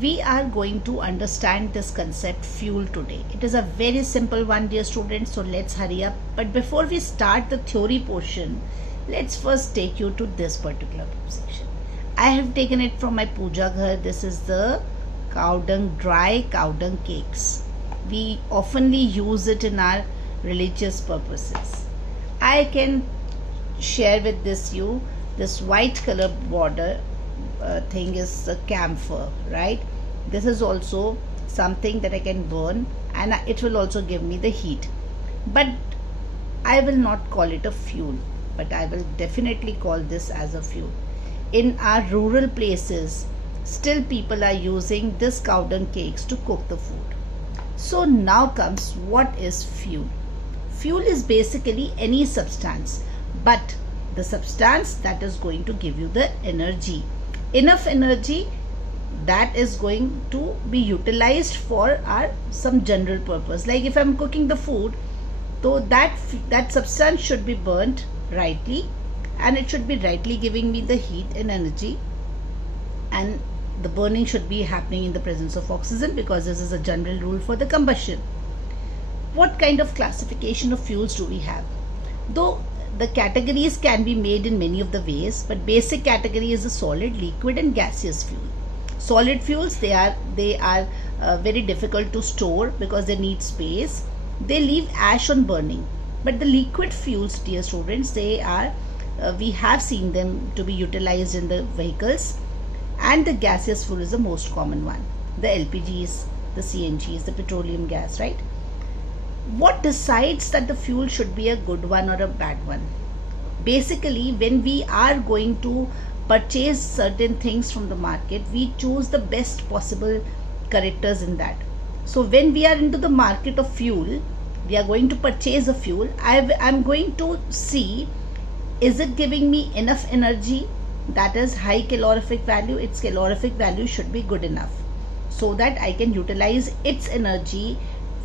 we are going to understand this concept fuel today. It is a very simple one, dear students, so let's hurry up. But before we start the theory portion, let's first take you to this particular section. I have taken it from my puja ghar. This is the dry cow dung cakes. We oftenly use it in our religious purposes. I can share with this white color border thing is the camphor, right? This is also something that I can burn, and it will also give me the heat. But I will not call it a fuel, but I will definitely call this as a fuel. In our rural places, still people are using this cow dung cakes to cook the food. So now comes, what is fuel? Fuel is basically any substance, but the substance that is going to give you the energy, enough energy that is going to be utilized for our some general purpose. Like if I'm cooking the food, so that substance should be burnt rightly, and it should be rightly giving me the heat and energy, and the burning should be happening in the presence of oxygen, because this is a general rule for the combustion. What kind of classification of fuels do we have? Though the categories can be made in many of the ways, but basic category is the solid, liquid and gaseous fuel. Solid fuels, they are very difficult to store because they need space. They leave ash on burning. But the liquid fuels, dear students, they are we have seen them to be utilized in the vehicles, and the gaseous fuel is the most common one. The LPGs, the CNGs, the petroleum gas, right? What decides that the fuel should be a good one or a bad one? Basically, when we are going to purchase certain things from the market, we choose the best possible characters in that. So when we are into the market of fuel, we are going to purchase a fuel. I'm going to see, is it giving me enough energy? That is high calorific value. Its calorific value should be good enough so that I can utilize its energy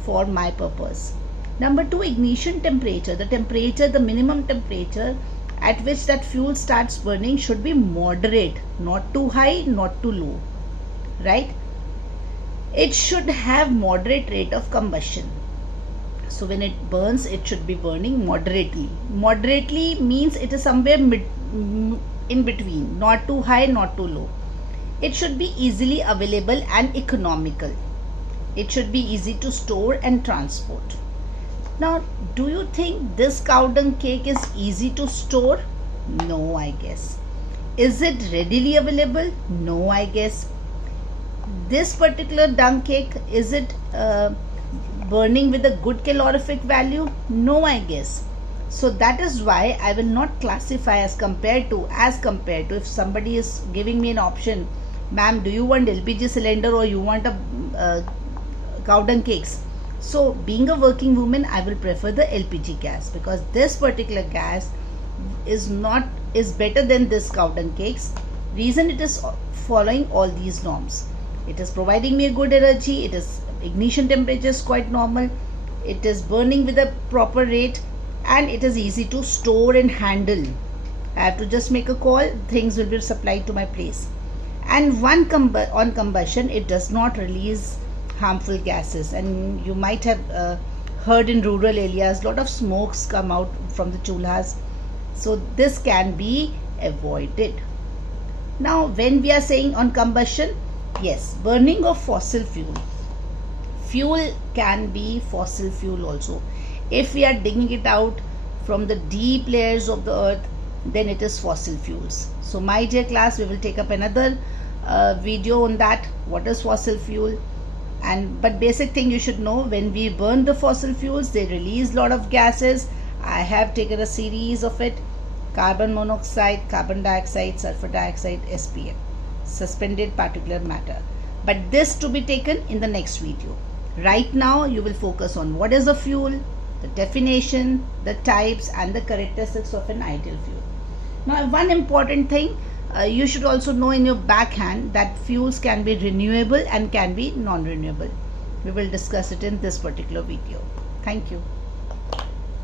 for my purpose. Number 2, ignition temperature. The minimum temperature at which that fuel starts burning should be moderate, not too high, not too low, right? It should have moderate rate of combustion. So when it burns, it should be burning moderately. Moderately means it is somewhere in between, not too high, not too low. It should be easily available and economical. It should be easy to store and transport. Now, do you think this cow dung cake is easy to store? No, I guess. Is it readily available? No, I guess. This particular dung cake, is it burning with a good calorific value? No, I guess. So that is why I will not classify as compared to if somebody is giving me an option, ma'am, do you want LPG cylinder or you want a cow dung cakes? So being a working woman, I will prefer the LPG gas, because this particular gas is better than this cow dung cakes. Reason, it is following all these norms. It is providing me a good energy. It is ignition temperature is quite normal. It is burning with a proper rate, and it is easy to store and handle. I have to just make a call, things will be supplied to my place. And on combustion, it does not release harmful gases, and you might have heard in rural areas lot of smokes come out from the chulhas, so this can be avoided. Now when we are saying on combustion, yes, burning of fossil fuel can be fossil fuel also. If we are digging it out from the deep layers of the earth, then it is fossil fuels. So my dear class, we will take up another video on that, what is fossil fuel. But basic thing you should know, when we burn the fossil fuels, they release lot of gases. I have taken a series of it: carbon monoxide, carbon dioxide, sulfur dioxide, SPM, suspended particulate matter. But this to be taken in the next video. Right now you will focus on what is a fuel, the definition, the types and the characteristics of an ideal fuel. Now one important thing, you should also know in your backhand that fuels can be renewable and can be non-renewable. We will discuss it in this particular video. Thank you.